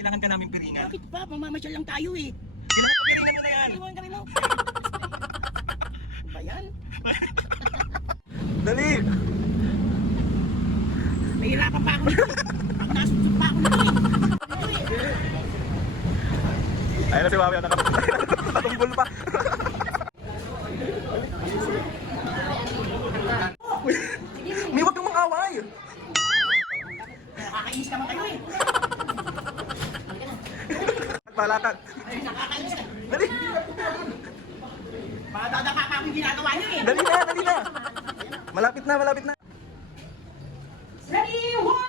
Kailangan ka namin piringan. Bakit ba? Mamamasyal lang tayo eh. Kailangan ko piringan mo na yan. Ano kami mo? Ano ba yan? Dali! Nahihirapan pa ako nito. Pag nasusunod pa ako nito eh. Ayun na si Mami, nakatumbol pa. May wag kang mang-away. Nakakainis naman kayo eh. Balatan. Ay, nakakainis ka. Dali! Madadaka pa akong ginagawa niyo eh. Dali na, dali na. Malapit na, malapit na. Ready, one!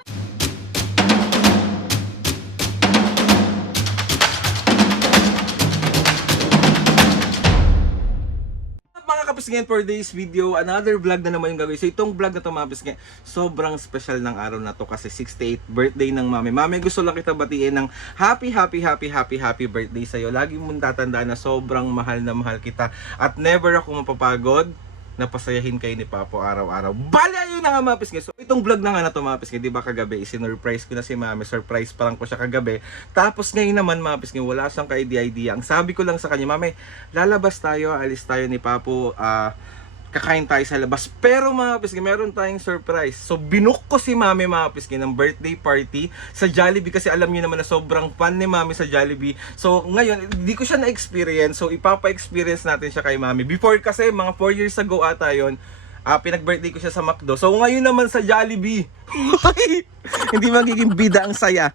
Mga kapisngin, for this video, another vlog na naman yung gagawin. So itong vlog na to mga kapisngin, sobrang special ng araw na to kasi 68th birthday ng mami. Mami, gusto lang kita batiin ng happy birthday sa'yo. Lagi mong tatandaan na sobrang mahal na mahal kita at never ako mapapagod na pasayahin kayo ni Papo araw-araw. Bali, ayun na nga mga pisngi. So itong vlog na nga na to mga pisngi, di ba kagabi, isinurprise ko na si mami, surprise pa lang ko siya kagabi. Tapos ngayon naman mga pisngi, wala siyang ka-idea. Ang sabi ko lang sa kanya, mami, lalabas tayo, alis tayo ni Papo, kakain tayo sa labas. Pero mga pisngi, meron tayong surprise. So binook ko si mami mga pisngi ng birthday party sa Jollibee kasi alam niyo naman na sobrang fan ni mami sa Jollibee. So ngayon, hindi ko siya na-experience. So ipapa-experience natin siya kay mami. Before kasi, mga 4 years ago ata yun, pinag-birthday ko siya sa McDo. So ngayon naman sa Jollibee. Hindi magiging bida ang saya.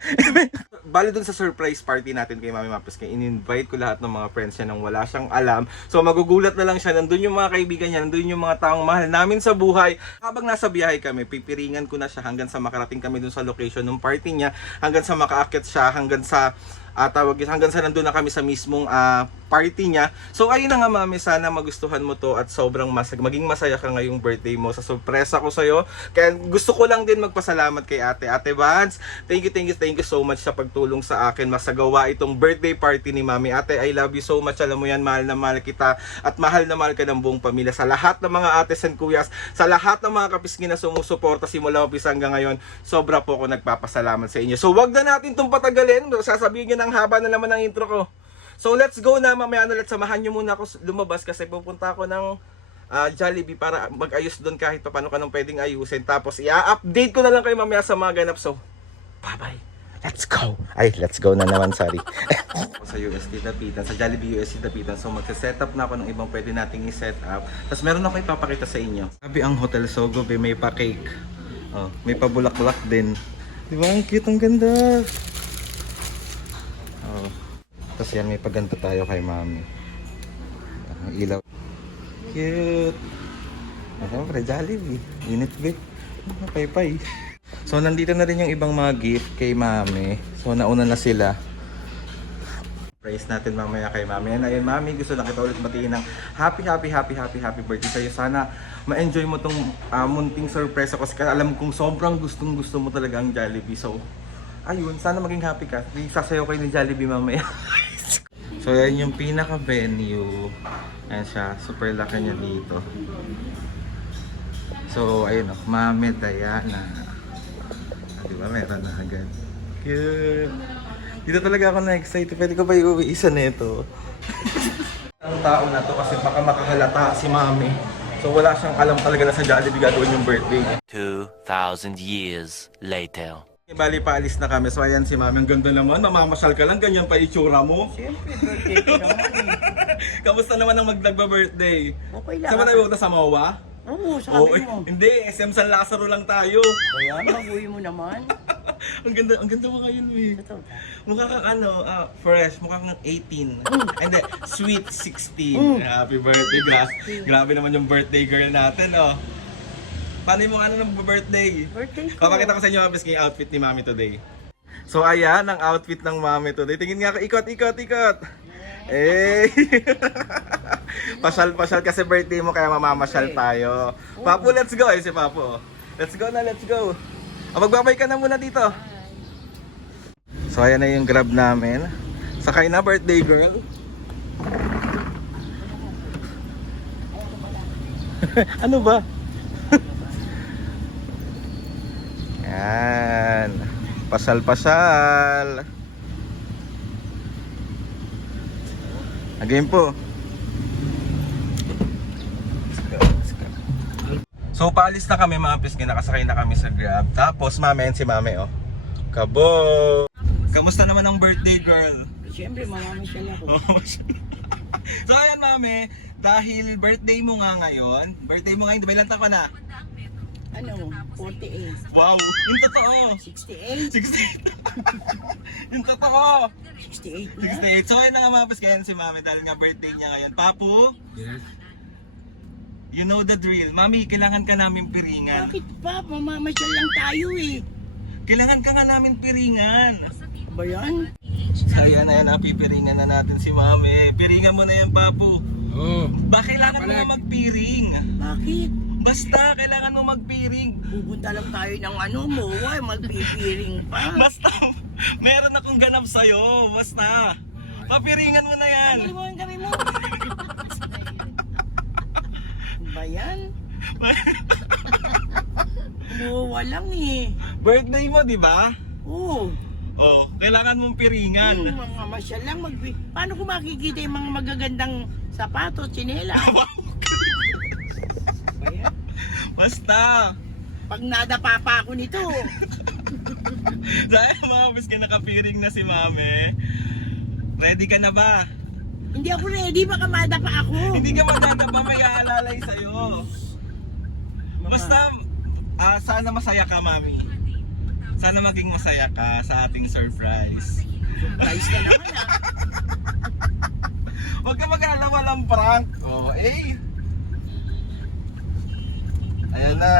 Bali dun sa surprise party natin kay Mami Mapis, in-invite ko lahat ng mga friends niya nang wala siyang alam. So magugulat na lang siya, nandun yung mga kaibigan niya, nandun yung mga taong mahal namin sa buhay. Habang nasa biyahe kami, pipiringan ko na siya hanggang sa makarating kami dun sa location ng party niya, hanggang sa makaakyat siya, hanggang sa hanggang sa nandun na kami sa mismong party niya. So ayun na nga mami, sana magustuhan mo to at sobrang maging masaya ka ngayong birthday mo sa sorpresa ko sa'yo. Kaya gusto ko lang din magpasalamat kay Ate Vance. Thank you so much sa pagtulong sa akin masagawa itong birthday party ni mami. Ate, I love you so much. Alam mo yan, mahal na mahal kita at mahal na mahal ka ng buong pamilya. Sa lahat ng mga ates and kuyas, sa lahat ng mga kapisngi na sumusuporta simula umpisa hanggang ngayon, sobra po ako nagpapasalamat sa inyo. So wag na natin itong patagalin. Sasabihin nyo ng haba na naman ng intro ko. So let's go na, mamaya ulit samahan nyo muna ako lumabas kasi pupunta ako ng Jollibee para mag-ayos doon kahit pa paano ka nung pwedeng ayusin. Tapos i-update ko na lang kayo mamaya sa mga ganap. So bye bye, let's go. Ay, let's go na naman, sorry. Sa UST Dapitan, sa Jollibee UST Dapitan. So magsa-set up na ako ng ibang pwede nating i-set up. Tapos meron ako ipapakita sa inyo. Sabi ang Hotel Sogo, may pa-cake, may pa-bulak-bulak din. Diba, ang cute, ang ganda. Tapos yan, may paganto tayo kay mami. Ang ilaw. Cute. Siyempre, Jollibee. Unit bit. Pay-pay. So, nandito na rin yung ibang mga gift kay mami. So, nauna na sila. Praise natin mamaya kay mami. Ayun, mami, gusto lang kita ulit batiin ng happy birthday sa'yo. Sana ma-enjoy mo tong munting surprise ako. Kasi alam kong sobrang gustong gusto mo talaga ang Jollibee. So, ayun, sana maging happy ka. Sasayaw kayo ni Jollibee mamaya. So yan yung pinaka venue. Ayan siya, super laki niya dito. So ayun o, Mami Diana. Diba meron na agad. Cute. Dito talaga ako na-excited. Pwede ko ba iuwi isa nito? Ang tao na to kasi baka makahalata si Mami. So wala siyang alam talaga na sa Jollibee gagawin yung birthday niya. 2,000 years later. Bali, paalis na kami. So ayan si mami, ang ganda naman. Mamamasyal ka lang, ganyan pa itsura mo. Siyempre, birthday ko naman eh. Kamusta naman ang magdagba-birthday? Okay lang. Saan ba tayo pupunta sa MOA? Oo, sabi mo. Hindi, SM San Lazaro lang tayo. Kaya, mag-uwi mo naman. ang ganda mo ngayon, eh. Ito. Mukha kang fresh, mukha kang 18. Hindi, sweet 16. Happy birthday, grabe naman yung birthday girl natin, oh. Paano yung ng birthday? Birthday ko. Papakita ko sa inyo yung outfit ni Mami today. So ayan, ang outfit ng Mami today. Tingin nga ako, ikot. Eh. Pasyal kasi birthday mo kaya mamamasyal tayo. Papo, let's go. Si Papo. Let's go na, let's go. Magbabay ka na muna dito. So ayan na yung grab namin. Sakay na, birthday girl. Ano ba? Yan. Pasal. Again po. So paalis na kami mga pisngi, nakasakay na kami sa Grab. Tapos mami and si mami oh. Kabo! Kamusta naman ang birthday girl? Siyempre, mamamasyal ako. So ayan mami, dahil birthday mo nga ngayon, di ba ilang taon ka na? Ano, 48. Wow! Yung totoo! 68? 68! Yung totoo! 68 na? 68. So ayun na nga mga pisngi, si mami dahil nga birthday niya ngayon. Papu? Yes. You know the drill. Mami, kailangan ka namin piringan. Bakit pa? Mamamasyal lang tayo eh. Kailangan ka nga namin piringan. Ba yan? So ayan, pipiringan na natin si mami. Piringan mo na yan, Papu. Oo. Ba, kailangan mo na magpiring. Bakit? Basta, kailangan mo magpiring. Pupunta lang tayo ng MOA, magpipiring pa. Basta, meron akong ganap sa'yo. Basta, papiringan mo na yan. Tanggalin mo ang gabi mo. Ba yan? MOA lang eh. Birthday mo, di ba? Oo. Oh, kailangan mong piringan. Mga masyal lang paano ko makikita yung mga magagandang sapatos, tsinela? Ba yan? Basta. Pag nadapa pa ako nito. Dahil mga biskin nakapiring na si mami. Ready ka na ba? Hindi ako ready, baka madapa ako. Hindi ka magdadapa, may aalalay sa'yo. Basta, sana masaya ka, mami. Sana maging masaya ka sa ating surprise. Surprise ka naman ah. Huwag ka mag-alala, walang prank. Oh, eh. Ayan na.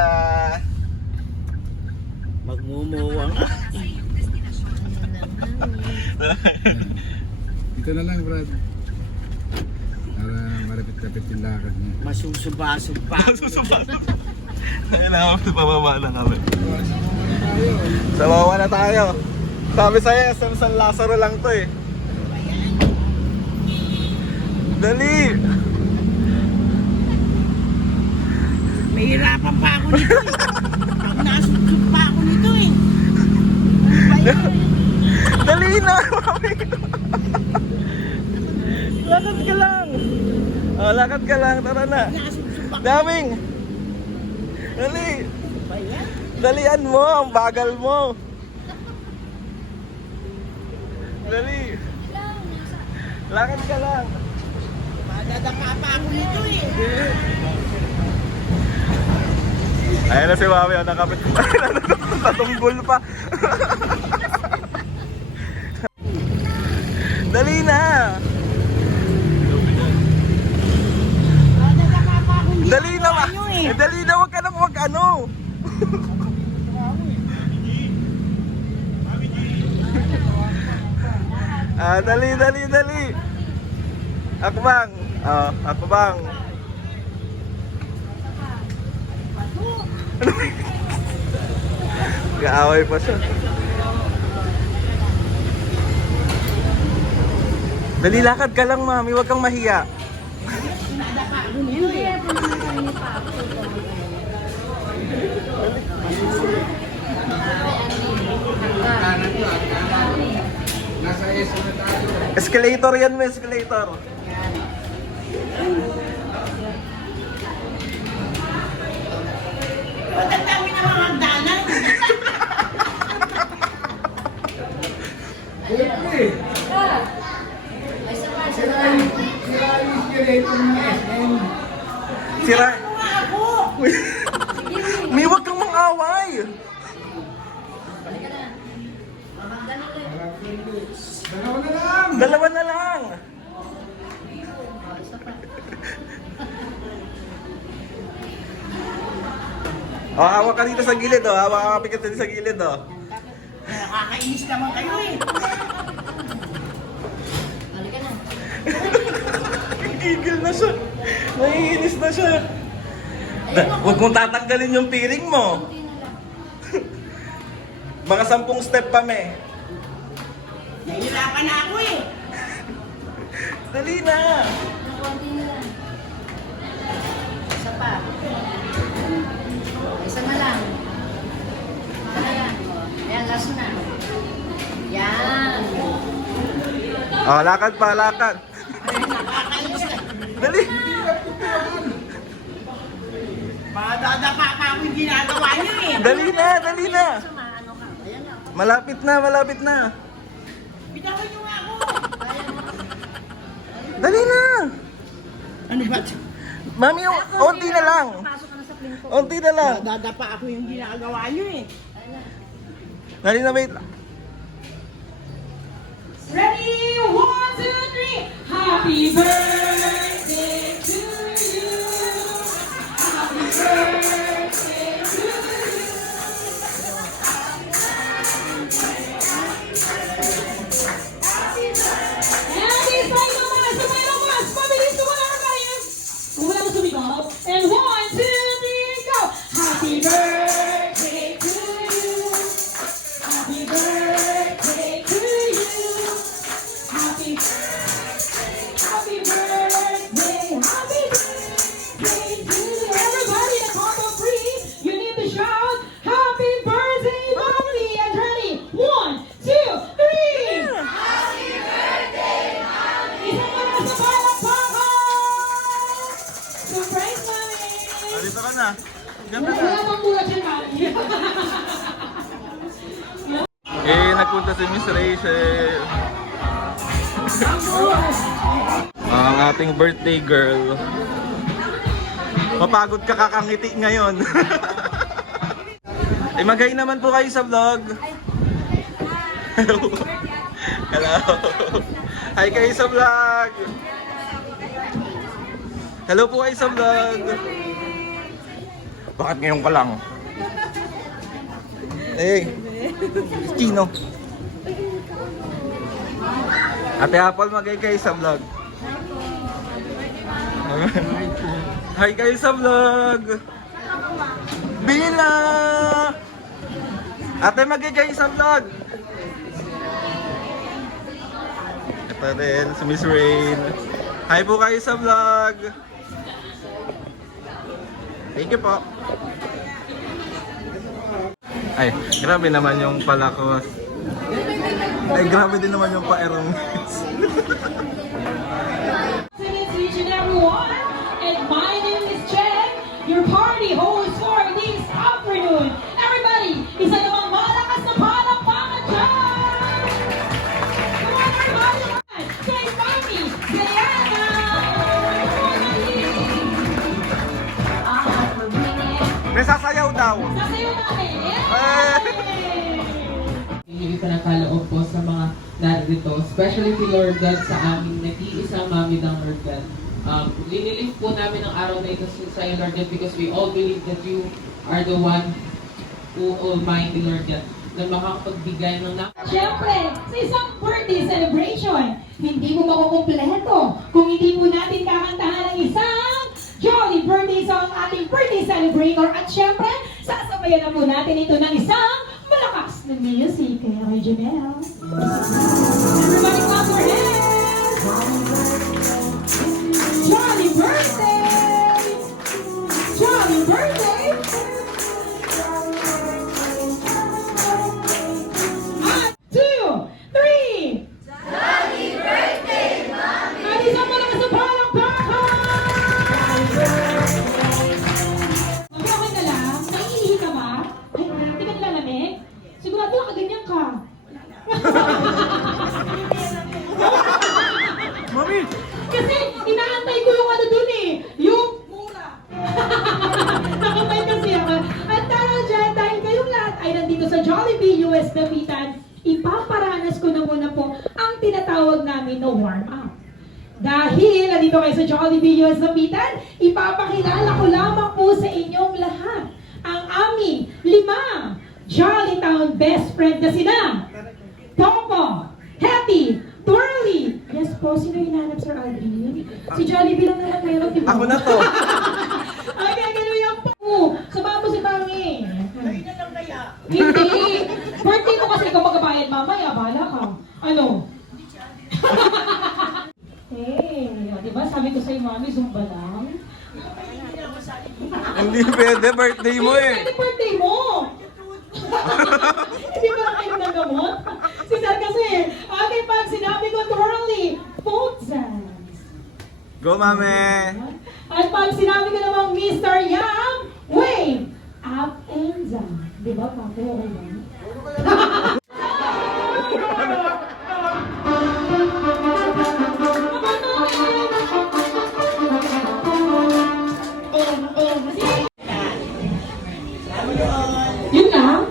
Magmumuwa nga. Dito na lang, Brad. Para marapit-kapit yung lakad niya. Masusubasog pa ako. Susubasok. Ayan na, pababa na kami. Tayo. Sa baba na tayo. Sabi sa'yo, SM San Lazaro lang to eh. Dali! Mahirapan pa ako nito eh. Pag nasubsub pa ako nito eh. Ano ba yan? Dali na, mami! Lakad ka lang! Oh, lakad ka lang, tara na. Nasubsub ako. Daming! Dali! Ano ba yan? Dalian mo, ang bagal mo! Dali! Lakad ka lang! Madadaka pa ako nito eh. Ayan na si Mami, nakapit. Natunggol pa. Dali na! Madadaka pa ako nito. Dali na! Ano eh. Dali na, wag ka nang wag ano! Dali, dali, dali! Akbang! Akbang! Gaaway pa siya. Dali, lakad ka lang, mami. Huwag kang mahiya. Madadaka ako nito eh. Nasa ESO na tayo. Escalator yan, may escalator. Ba't ang dami ng mga hagdanan? Siyempre. Sira yung escalator ng SM. Sira. Ano nga ako? May huwag kang mang-away. Dalawa na lang. Dalawa na lang. Hawak ka dito sa gilid, oh. Hawak ka dito sa gilid, oh. Nakakainis naman kayo eh. Gigil na siya. Naiinis na siya. Huwag mong tatanggalin yung piring mo. Mga 10 step pa, me. Nahihirapan na ako eh. Dali na. Konti na lang. Isa pa. Isa na lang. Ayan. Ayan, last na. Yan. Oh, lakad pa, lakad. Ay, Dali! Madadapa pa ako yung ginagawa niyo eh. Dali na, dali na! Sumaano ka. Ayan na. Malapit na, malapit na! Bitawan niyo nga ako. Dali na! Ano ba? Mami, onti na lang! Pasok ka na sa plane ko. Onti na lang! Madadapa ako yung ginagawa niyo eh. Dali na, wait. Ready? 1, 2, 3. Happy birthday to you. Happy birthday to you. Happy birthday, mga mabilis ko wala ka rin. Kung wala mo sumigaw. And 1, 2, 3, go. Happy birthday to you. Happy birthday to you. Happy birthday, happy birthday, happy birthday to you. Everybody in combo free, you need to shout, happy birthday, mommy. And ready, 1, 2, 3. Happy birthday, mommy. Isang malakas na palakpakan. Surprise, mommy. Dito ka na. Ganda na. Wala bang bulat yan, mommy? Nagpunta si Miss Rachel. Ang ating birthday girl. Mapagod ka kakangiti ngayon. Magay naman po kayo sa vlog. Hello. Hello. Hi kayo sa vlog. Hello po kayo sa vlog. Bakit ngayon ka lang? Hey, Chino. Ate Apple, magay kayo sa vlog. Hi kayo sa vlog. Bila! Ate, magay kayo sa vlog. Ito din, si Miss Rain. Hi po kayo sa vlog. Thank you po. Ay, grabe naman yung palakos. Ay, grabe din naman yung pa-aeromis. Greetings each and everyone, and my name is Jen, your party host for this afternoon. Everybody, isa namang malakas na palakpakan dyan! Come on everybody! Kay Mami, Diana! Come on, Mami! We're bringing it. May sasayaw daw. Sasayaw namin! Hindi pa nakaloob po sa mga narito, especially si Lord God sa aming nag-iisang Mami ng Lord God. Linilink po namin ang araw na ito sa iyo, Lord God, because we all believe that you are the one who Almighty, Lord God, na makapagbigay ng Siyempre, sa isang birthday celebration, hindi mo makukumpleto kung hindi po natin kakantahan ang isang jolly birthday song ating birthday celebrator. At siyempre, sasabayan na po natin ito ng isang malakas na music. Kaya kay Janelle. Everybody clap your hands! Jolly birthday! Jolly birthday! One, two, three! Jolly birthday, Mommy! At isang malakas na palakpakan! Mami, okay ka lang? Naiihi ka ba? Ay, hindi ka nilalamig? Sigurado nakaganyan ka. Mami! Kasi inaantay ko yung ano dun eh. Yung mura. Nakapay kasi ako. At dahil dyan, dahil kayong lahat ay nandito sa Jollibee US Dapitan, ipaparanas ko na muna po ang tinatawag namin na warm-up. Dahil nandito kayo sa Jollibee US Dapitan, ipapakilala ko lamang po sa inyong lahat ang aming 5 Jollytown best friend na sina Popo, Happy, Twirly. Yes po, sino yung hinanap, Sir Aldrin? Si Jollibee lang naman meron, di ba? Ako na to. Okay, ganun yung po. Sumama po si Mami. Kayo na lang kaya. Hindi. Birthday ko kasi ikaw magbabayad mamaya. Bahala ka. Ano? Eh, di ba sabi ko sa'yo, Mami, Zumba lang? Hindi pwede, birthday mo eh. Hindi birthday mo. Hindi ko na kayo nagamot. Si Sir kasi, okay, pag sinabi ko, Twirly, phone dance. Go, mami! At pag sinabi ko namang Mr. Yang, wave up and down. Di ba, Papo? Okay ba? Yun lang?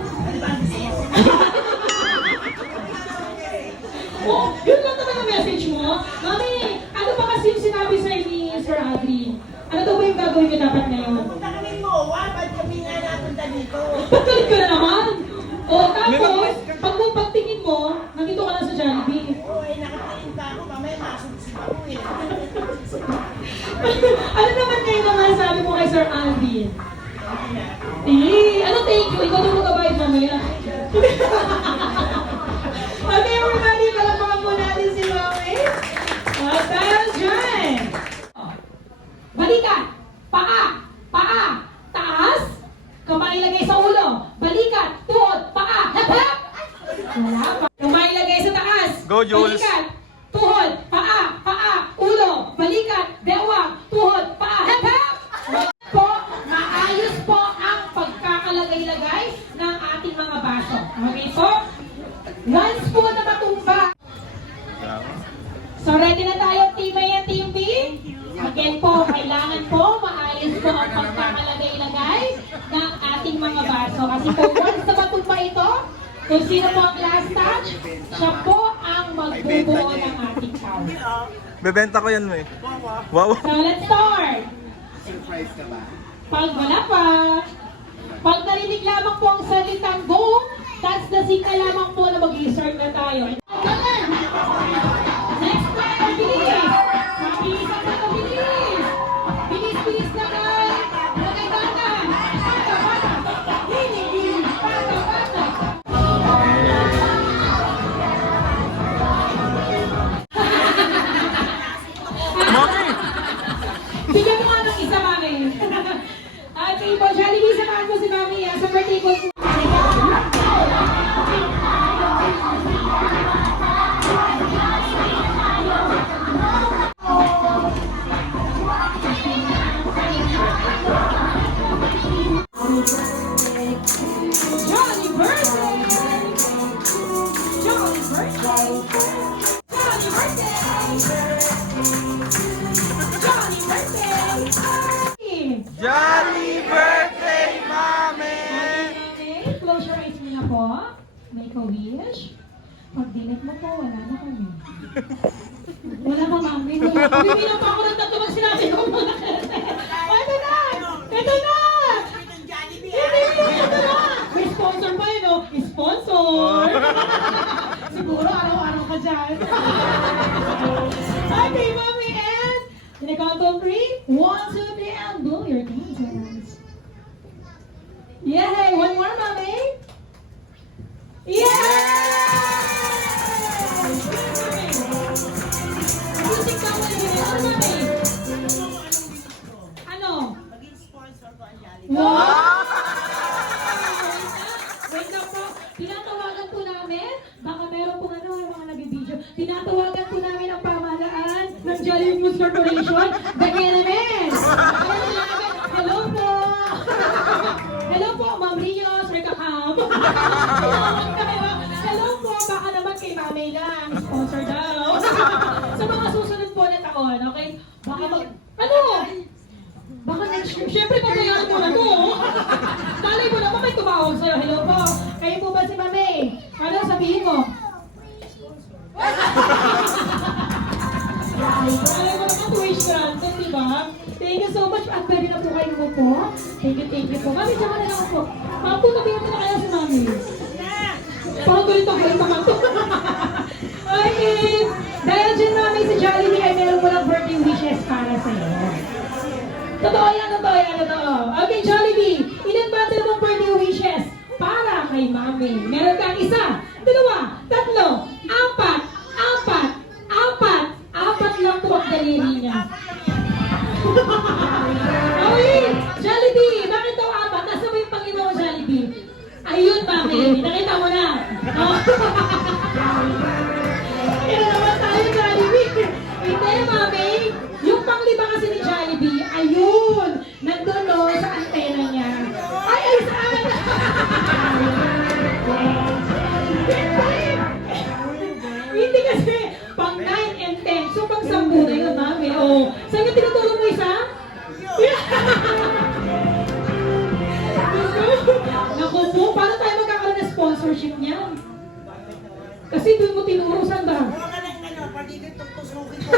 Oh, yun lang naman ang message mo. Mami, ano pa kasi yung sinabi sa'yo ni Sir Adri? Ano daw ba yung gagawin ko dapat ngayon? Punta kami MOA, ba't kami nga napunta dito? Pagkalit ka na naman! O, tapos, pagtingin mo, nandito ka na sa Jollibee. Oo, nakatingin pa ako, mamaya masuksip ako eh. Ano naman ngayon naman sabi mo kay Sir Alvin? Ano thank you? Ikaw daw magabayad mamaya. Okay, everybody, palapakan po natin si Mami. At dahil dyan. Balikat, paa, taas, kamay lagay sa ulo, balikat, tuhod, paa, hep hep. Wala pa. Kamay lagay sa taas. Go, Jules. Balikat, tuhod, paa, ulo, balikat, bewang, tuhod, paa, hep hep. Po, maayos po ang pagkakalagay-lagay ng ating mga baso. Okay po? Once po na matumba. So ready na tayo, Team A and Team B? Again po, kailangan po maayos po ang pagkakalagay-lagay ng ating mga baso. Kasi po, once na matumba ito, kung sino po ang last touch, siya po ang magbubuo ng ating count. Bebenta ko yan, eh. Wow. So let's start! Pag wala pa, pag narinig lamang po ang salitang go, that's the signal lamang po na mag-i-start na tayo. Next player, bilis! Mabilisan na ito, bilis! Bilis na guys! Lagay bata! Bata! Hilig! Bata! Bigyan mo nga ng isa, Mami. Okay po, Jollibee, samahan mo si Mami sa birthday po. Jolly birthday! Jolly birthday! Jolly birthday! Jolly birthday, mami! Okay, close your eyes muna po. Make a wish. Pag dinig mo po, wala na kami. Wala pa, mami. Bibilang pa ako ng tatlo pag sinabi ko mga kete. Ito na! Ito na! Ang Jollibee Ito na! May sponsor pa yun, oh. Sponsor! Siguro araw-araw ka dyan. Okay, mami, and in a count of 3, 1, 2, 3, and blow your candles. Yay! One more, mami. Yay! Music ka mo yun. Ano, mami? Ano? Maging sponsor ko ang Jollibee. Wow! Wait lang po. Tinatawagan po namin, baka meron pong ano, yung mga nag-video. Tinatawagan po namin ang pamahalaan ng Jollibee Foods Corporation. Dagyan namin! Hello po! Hello po, Ma'am Rio, Sir Kakam. Hello po, baka naman kay Mami lang. Sponsor daw. Sa mga susunod po na taon, okay? Baka ano? Baka next year. Siyempre, pagkayaran mo na mo. Talay mo naman, may tumawag sa'yo. Hello po. Kayo po ba si Mami? Ano, sabihin mo? Talay mo naman, tuwish granted, di ba? Thank you so much. At pwede na po kayo mo po. Thank you po. Mami, tsaka na lang po. Ma'am po, tabi na kaya si Mami. Parang tuloy-tuloy naman to. Okay. Dahil dyan, Mami, si Jollibee ay meron mo lang birthday wishes para sa'yo. Totoo yan. Okay, Jollibee, ilan ba ito mong birthday wishes para kay Mami? Meron kang isa, dalawa, tatlo, apat lang po ang daliri niya. Okay, Jollibee, bakit daw apat? Nasa ba yung Panginoon, Jollibee? Ayun, Mami, nakita mo na. Kaya naman tayo, Jollibee. Hindi, Mami, yung pang kasi pang 9 and 10. So pang 10 na yun, mami. Oh. Saan ka tinutulong mo isa? Naku po, paano tayo magkakaroon ng sponsorship niyan? Kasi doon mo tinuro, saan ba? Huwag ka ng ano, paligid tutusukin ko.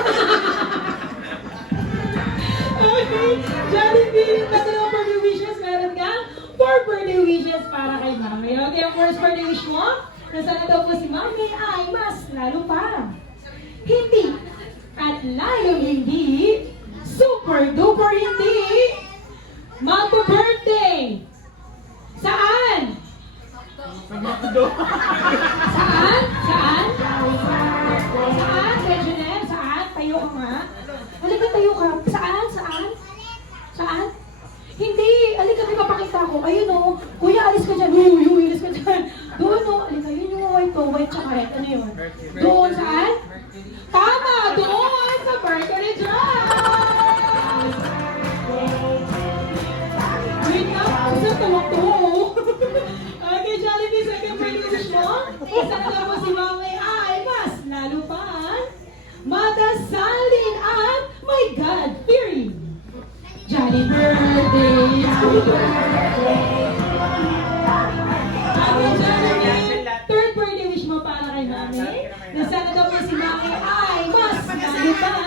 Okay, Jollibee, tatlo birthday wishes, meron ka? 4 birthday wishes para kay Mami. Okay, ang first birthday wish mo, na sana daw po si Mami ay mas lalo pa. Hindi, at lalong hindi, super duper hindi, magpa-birthday. Saan? Saan? Saan? Saan? Reginald, saan? Tayo ka nga. Halika, tayo ka. Saan? Saan? Saan? Hindi. Halika, may papakita ko. Ayun o. Kuya, alis ka dyan. Uy, alis ka dyan. Doon o. Halika, yun yung white o. White tsaka red. Ano yun? Doon, saan? Tama! Doon! Sa birthday dyan! Wait na. Isa tawag-tuwa. Okay, Jollibee, second birthday wish mo? Isa na lang po si Mami ay mas lalo pa madasalin at my God, fearing. Jolly birthday, jolly birthday. Okay, Jollibee, third birthday wish mo para kay Mami? Na sana daw po si Mami ay mas lalo pa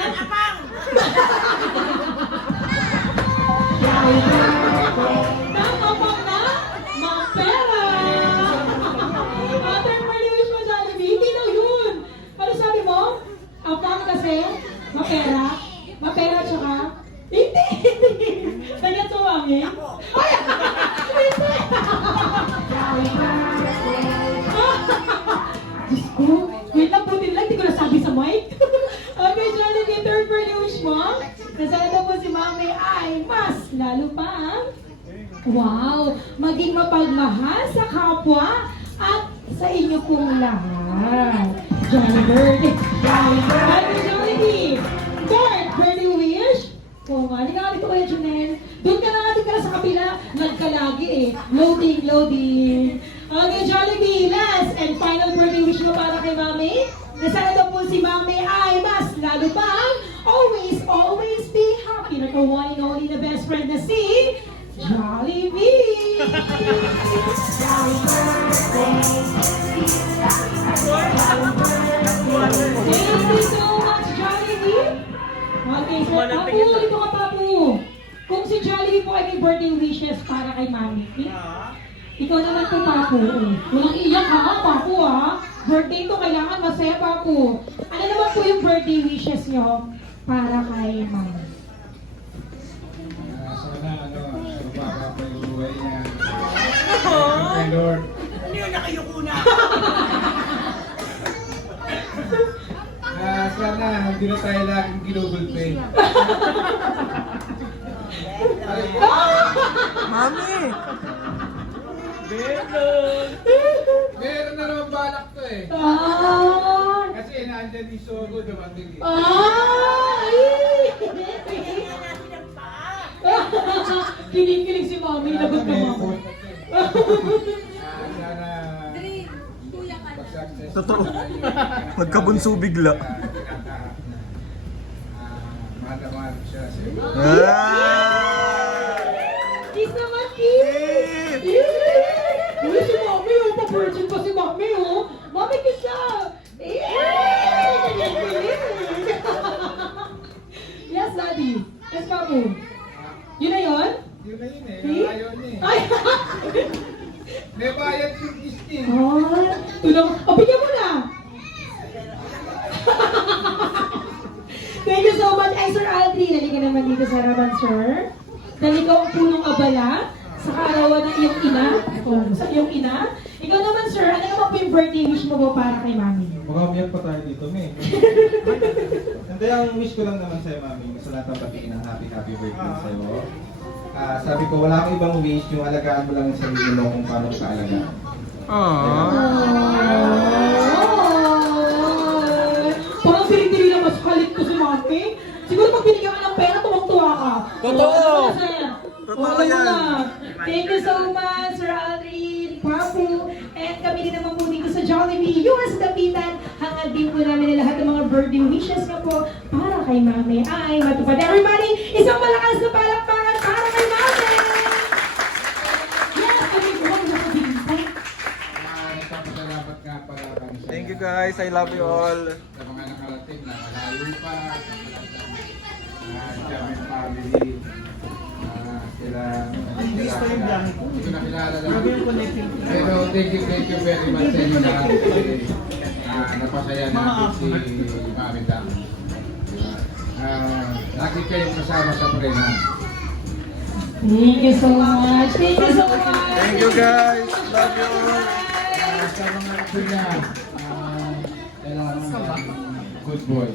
jolly birthday. Tama pa na? Mga pera! Third birthday wish mo, Jollibee? Hindi daw yun! Ano sabi mo? Ang pang kasi? Mapera? Mapera tsaka? Hindi! Ganyan to, Mami? Ay! Hindi! Diyos ko, wait lang, buti lang, hindi ko nasabi sa mic. Okay, Jollibee, third birthday wish mo? Na sana daw po si Mami ay mas lalo pa wow! Maging mapagmahal sa kapwa at sa inyo pong lahat. Jolly birthday! Jolly birthday, Jollibee! Fourth birthday wish? Oo nga, hindi ko kayo, Junel. Doon ka na sa kapila. Nagkalagi eh. Loading, loading. Okay, Jollibee, last and final birthday wish mo para kay Mami? Na sana daw po si Mami ay mas lalo pang always, always be happy. Like a one and only the best friend na si Jollibee! Thank you so much, Jollibee! Okay, so Papu, dito ka Papu. Kung si Jollibee po ay may birthday wishes para kay Mami, ikaw naman po Papu. Walang iyak ha, Papu ha. Birthday to, kailangan masaya Papu. Ano naman po yung birthday wishes nyo para kay Mami? Sana sumama pa yung buhay niya. Kay Lord. Ano yun, nakayuko na? Sana hindi na tayo laging ginugulpe. Mami! Meron na naman balak to eh. Ah! Kasi naandyan yung Sogo, dumating eh. Ay! Kaya natin ang paa. Kilig-kilig si Mami, lagot ka Mami. Sana pag-success. Totoo. Magkabunso bigla. Mahal siya sa iyo. Kiss naman, kiss! Uy, si Mami, oh, pa-virgin pa si Mami, oh. Mami, kiss siya! Yes, Daddy. Yes, Papu. Yun na yun? Yun na yun eh. See? Ayaw niya eh. Ay! May bayad yung Disney. Ah, tulong. O, bigyan mo na! Thank you so much. Ay, Sir Aldrin, halika naman dito sa harapan, sir. Dahil ikaw ang punong abala sa kaarawan ng iyong ina. Sa iyong ina. Ikaw naman, sir, ano naman po yung birthday wish mo po para kay Mami? Magkakabiyak pa tayo dito, May. Hindi, ang wish ko lang naman sa'yo, Mami, sa lahat ng batiin ng happy birthday sa'yo. Sabi ko, wala akong ibang wish, yung alagaan mo lang yung sarili mo kung paano ka alagaan. Parang piling-pili na mas halit ko si Mami. Siguro pag binigyan ka ng pera, tuwang-tuwa ka. Totoo! Totoo yan! Thank you so much, Sir Aldrin, Papu, and kami din naman po dito sa Jollibee, US Dapitan. Hangad din po namin nila birthday wishes niyo po para kay Mami ay matupad. Everybody, isang malakas na palakpakan para kay Mami! Yes, everyone, nakabintay. Nagpapasalamat nga pala kami sa Thank you guys, I love you all. sa mga nakarating na malayo pa, sa aming family, sila, hindi ko nakilala lang. Pero thank you very much sa inyo lahat. Napasaya natin si Mami Dang. Lagi kayong kasama sa prena. Thank you so much. Thank you so much. Thank you guys, love you all. Sa mga kuya, kailangan good boy.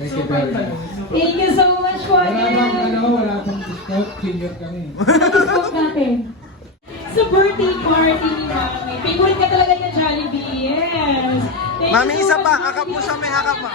Thank you very much. Thank you so much po again. Wala pang discount, senior kami. Discount natin. Sa birthday party ni Mami. Favorite ka talaga niya, Jollibee. Yes. Thank Mami, you so isa much, pa, Mami. akap mo siya, may akap mo.